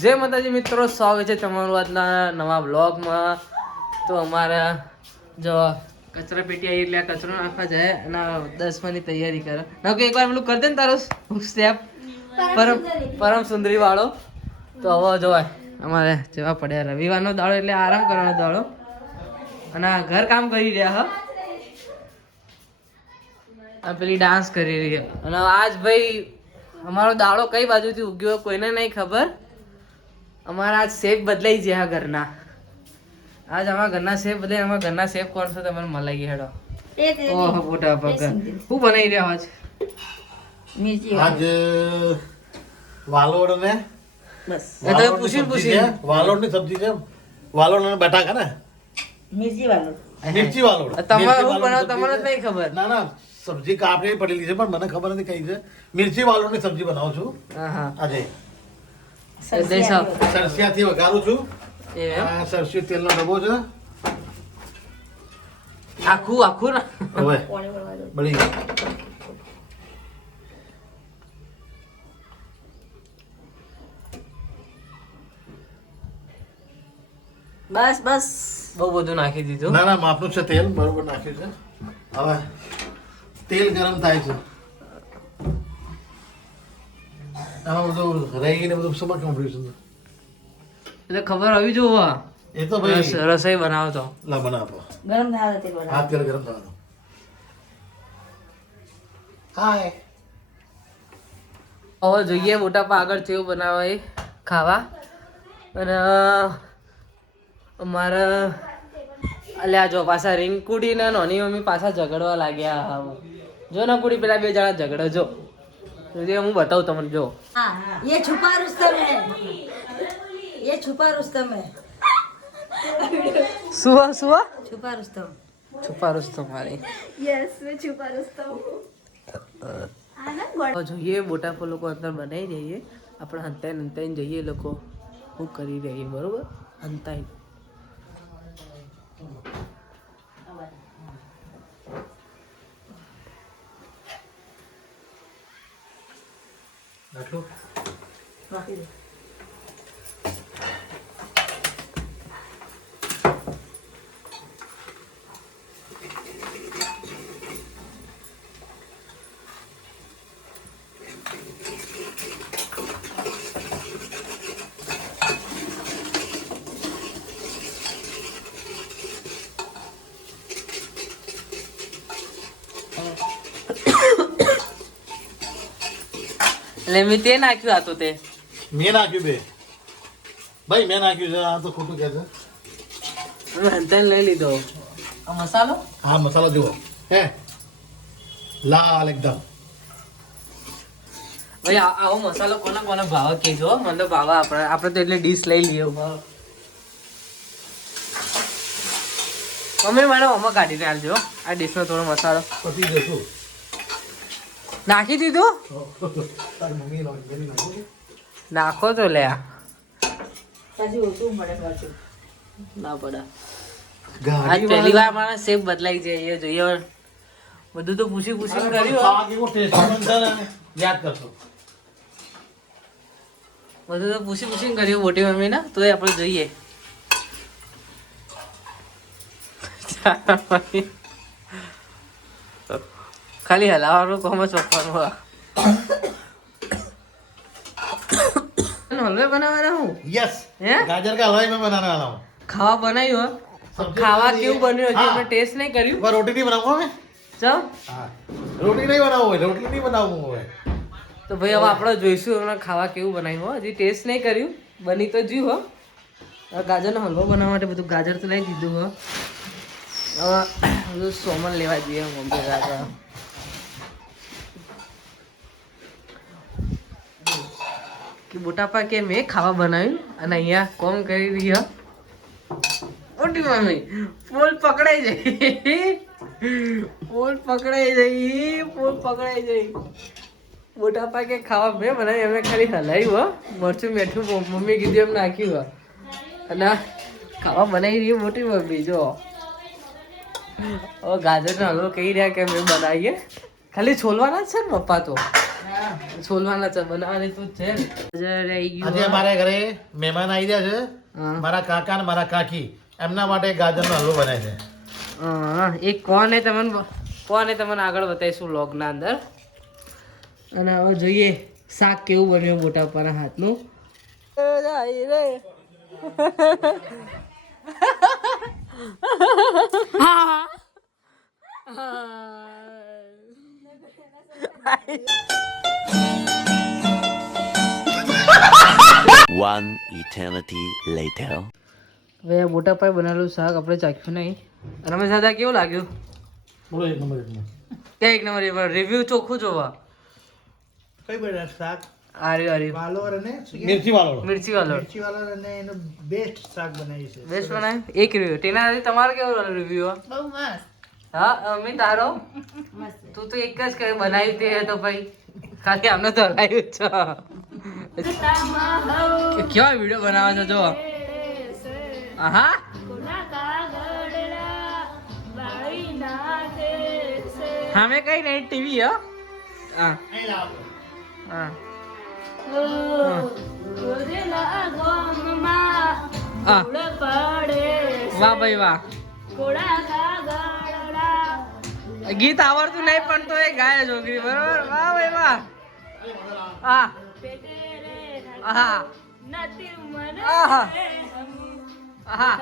જય માતાજી મિત્રો સ્વાગત છે તમારું આજના નવા બ્લોગમાં તો અમારા જો કચરા પેટી આવી એટલે કચરો નાખવા જાય અને દસમાની તૈયારી કરે. ના કે એકવાર પેલું કરી દે ને તારો સ્ટેપ. પરમ પરમ સુંદરી. વાળો તો હવે જોવાય અમારે જેવા પડ્યા રવિવારનો દાડો એટલે આરામ કરવાનો દાડો. અને ઘર કામ કરી રહ્યા હ. પેલી ડાન્સ કરી રહી અને આજ ભાઈ અમારો દાડો કઈ બાજુથી ઉગ્યો કોઈને નહીં ખબર. અમારા આજ શેફ બદલાઈ ગયા આ ઘરના. આજ અમારા ઘરના શેફ બદલાઈ અમારા ઘરના શેફ કોણ છે તમને મલાઈ હેડો. ઓહો મોટા પગ શું બનાવી રહ્યા આજ? આજ વાલોડ ને બસ. એટલે પૂછીને પૂછી વાલોડની સબ્જી છે વાલોડ અને બટાકા ને? મિર્ચી વાલોડ. મિર્ચી વાલોડ. તમારે મિર્ચી શું બનાવો? તમને નહીં ખબર. ના ના સબ્જી કાપડી પડેલી છે પણ મને ખબર નથી કઈ છે. મિર્ચી વાલોડની સબ્જી બનાવું છું. હા હા આજે. સરસિયાથી વઘારું છું. આ સરસિયું તેલનો ડબ્બો છે. આખું આખું ને? હવે પાણી વળવા દો. બળી ગયું. બસ બસ. બહુ બધું નાખી દીધું. ના ના માપનું છે તેલ. બરોબર નાખ્યું છે. હવે તેલ ગરમ થાય છે. આમાં બધું શું કોમ્પિટિશન એટલે ખબર આવી જોવો એ તો ભાઈ રસોઈ બનાવો તો. લા બનાવો. ગરમ થવા દે તેલ હાથ ગરમ થવાનું હાય. હવે જોઈએ મોટા પા આગળ કેવું બનાવે એ ખાવા. અને અમારે અલ્યા જો પાછા રિંકુડી ને નોની મમ્મી પાછા ઝઘડવા લાગ્યા. જો ના કુડી પેલા બે જણા ઝઘડો જો જે હું બતાવું તમને જો. હા એ છુપા રુસ્તમ હે એ છુપા રુસ્તમ હે સુવા સુવા છુપા રુસ્તમ છુપા રુસ્તમ મારી યસ મે છુપા રુસ્તમ જોઈએ બોટાપો લોકો અંદર બનાવી જઈએ આપણે હંતાઈને હંતાઈને જઈએ લોકો. હું કરી રહીએ બરોબર? હંતાઈને. નાખી દે એટલે મેં તે નાખ્યું આ તો તે મેં નાખ્યું બે. ભાઈ મેં નાખ્યું છે. આ તો ખોટું કહે છે. અમે હંતાઈને લઈ લીધો. આ મસાલો? હા મસાલો જુઓ. હે? લાલ એકદમ. ભાઈ આ- આવો મસાલો કોના કોના ભાવ કહેજો મને તો ભાવ આપણે. આપણે તો એટલે ડીશ લઈ લઈએ ભાવ મમ્મી મને ઓમાં કાઢીને આલજો. આ ડીશનો થોડો મસાલો. નાખી દીધું? તારી મમ્મી નાખો તો લે. પછી ઓછું મળે પાછું. ના પડે. આ પહેલી વાર મારા શેપ બદલાઈ જાય જોઈએ. બધું તો પૂછી પૂછીને કર્યું ટેસ્ટ બનશે ને? યાદ કરશો બધું તો પૂછી પૂછીને કર્યું મોટી મમ્મીને તોય આપણે જોઈએ. ખાલી હલાવવાનું કોમ જ પપ્પાનું આ. હલવે બનાવવાના હું यस હે गाजर का हलवा मैं बनाने वाला हूँ ખાવા બનાવ્યું હો. સબ્જી ખાવા બનાવી કેવું બન્યું હજી હા. અમે ટેસ્ટ નહીં કર્યું पर रोटी नहीं बनाऊंगा मैं ચાલ हाँ रोटी नहीं बनाऊंगा रोटी नहीं बनाऊंगा मैं તો ભાઈ હવે આપણે જોઈશું એમને ખાવા કેવું બનાવ્યું હો હજી ટેસ્ટ નહીં કર્યું બની તો જ્યું હો હવે ગાજરનો હલવો બનાવવા માટે બધું ગાજર તો લઈ દીધું હો હવે બધું સોમન લેવા જઈએ મમ્મી રાજા કે મોટાપા કે મેં ખાવા બનાવ્યું અને અહીંયા કોમ કરી રહ્યા મોટી મમ્મી પોલ પકડાઈ જઈ. પોલ પકડાઈ જઈ પોલ પકડાઈ જઈ. મોટાપા કે ખાવા મેં બનાવી એમને ખાલી હલાવ્યું હો. મરચું મીઠું મમ્મી કીધું એમ નાખ્યું અને ખાવા બનાવી રહી મોટી મમ્મી, જો. ગાજરનો હલવો કહી રહ્યા કે અમે બનાવીએ. ખાલી છોલવાના જ છે ને પપ્પા તો. છોલવાના છે બનાવવાની તો છે આજે અમારા ઘરે મહેમાન આવી રહ્યા છે. મારા કાકા ને મારા કાકી. એમના માટે ગાજરનો હલવો બનાવે છે. એ કોને તમને કોને તમને આગળ બતાવીશું લોગના અંદર. અને હવે જોઈએ શાક કેવું બન્યું મોટા પર હાથનું. One eternity later. હવે આ મોટા પાય બનાવેલું શાક આપણે ચાખ્યું નહીં. રમેશ દાદા કેવું લાગ્યું? બોલો એક નંબર એક નંબર. ક્યાં એક નંબર? રિવ્યુ ચોખ્ખું જોવા. કઈ બધા શાક? આર્યું આર્યું. વાલોર અને મિર્ચી વાલોર મિર્ચી વાલોર મિર્ચી વાલોર અને એનો બેસ્ટ શાક બનાવી છે. બેસ્ટ બનાવી એક રિવ્યુ તેનાથી તમારે કેવો રિવ્યુ બહુ મસ્ત. હા અમી તારો? તું તો એક જ કઈ બનાવી તે તો ભાઈ. ખાલી આમને તો હલાયું જ છે. વીડિયો બનાવે છો જો હા હા મેં કઈ નહીં ટીવી, હા. હા. હા. વાહ ભાઈ વાહ. ગીત આવડતું નહીં પણ તો એ ગાય છોકરી બરોબર? વાહ ભાઈ વાહ. હા. આહા. આહા. આહા.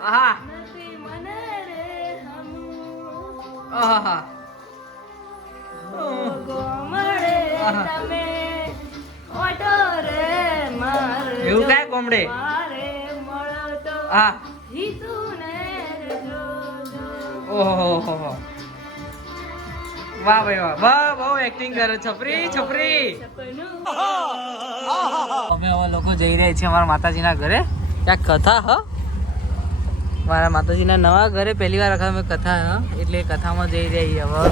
આહા. આહા. એવું કઈ કોમડે? હા. ઓહો હો હો. વાહ ભાઈ વાહ. વાહ, બહુ એક્ટિંગ કરે છપરી છપરી અમે હવે લોકો જઈ રહ્યા છીએ અમારા માતાજીના ઘરે. ત્યાં કથા, હ? મારા માતાજીના નવા ઘરે પહેલી વાર અમે કથા, હ? એટલે કથામાં જઈ રહી હવે.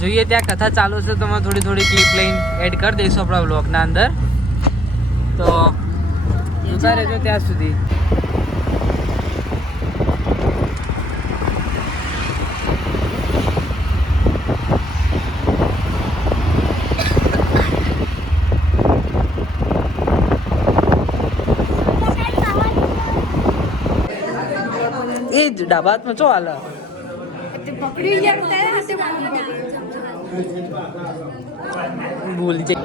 જોઈએ ત્યાં કથા ચાલુ છે તો અમે થોડી થોડી ક્લિપ લઈને એડ કરી દઈશું આપણા બ્લોગના અંદર. તો જોતા રહેજો ત્યાં સુધી. એ જ ડાબાતમાં ચો હાલ ભૂલ છે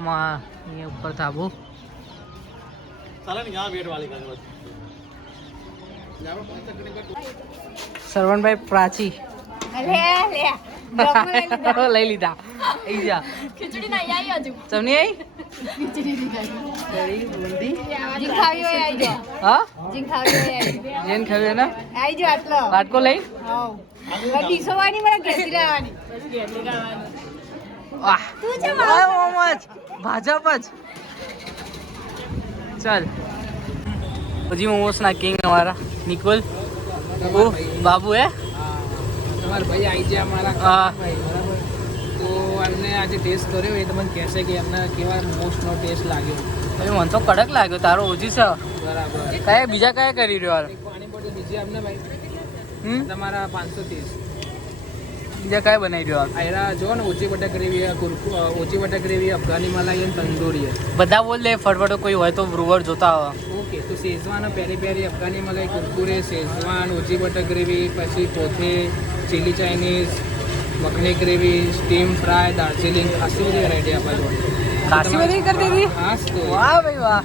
માં અહીંયા ઉપર થાબુ ચાલે ને यहाँ वेट वाली करनी શ્રવણભાઈ પ્રાચી. લઈ લીધા. આઈ? ખીચડી ના આવી હજુ તમને આવી હા? વાટકો લઈ? ભાજપ જ. ચાલ. પછી મોમોસ ના કિંગ અમારા. નિકોલ. ઓ બાબુ હે? તમારા ભાઈ આવી જાય અમારા હા. ભાઈ બરાબર? તો એમને આજે ટેસ્ટ કર્યો એ તમને કહેશે કે એમને કેવા મોસ્ટનો ટેસ્ટ લાગ્યો. હવે મને તો કડક લાગ્યો તારો ઓછી છે. બરાબર. કયા બીજા કયા કરી રહ્યો હાલ? પાણી બોટલ બીજી આપને ભાઈ? તમારા પાંચસો ત્રીસ. બીજા કયા બનાવી રહ્યો આયરા જો ને ઓછી બટા ગ્રેવી કુરકુ ઓછી બટા ગ્રેવી અફઘાની મલાઈ અને તંદૂરી બધા બોલ લે ફટફટો કોઈ હોય તો બ્રુવર જોતા તો Schezwan peri peri Afghani malai Kurkure schezwan ઓછી બટર ગ્રેવી પછી પોથે chilli Chinese makhani gravy steam fry Darjeeling ખાસી બધી વેરાયટી આપવા ખાસી બધી કરી દીધી હા વાહ ભાઈ વાહ.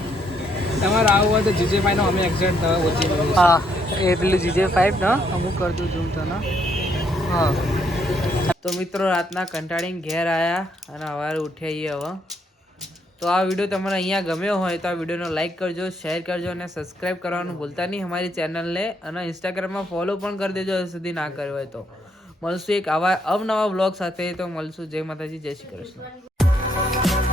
તમારે આવું હોય તો જીજે ભાઈનો અમે એક્ઝેક્ટ ઓછી હા એ પેલું જીજે ફાઈવ ને? અમુક કરતું ઝૂમ તને. હા. તો મિત્રો રાતના કંટાળીને ઘેર આવ્યા અને સવારે ઉઠ્યા હવે. તો આ વીડિયો તમને અહીંયા ગમ્યો હોય તો આ વિડીયોને લાઈક કરજો શેર કરજો અને સબસ્ક્રાઈબ કરવાનું ભૂલતા નહીં અમારી ચેનલને અને ઇન્સ્ટાગ્રામમાં ફોલો પણ કરી દેજો હજુ સુધી ના કર્યો હોય તો. મળશું એક આવા અવનવા બ્લોગ સાથે. તો મળશું. જય માતાજી, જય શ્રી કૃષ્ણ.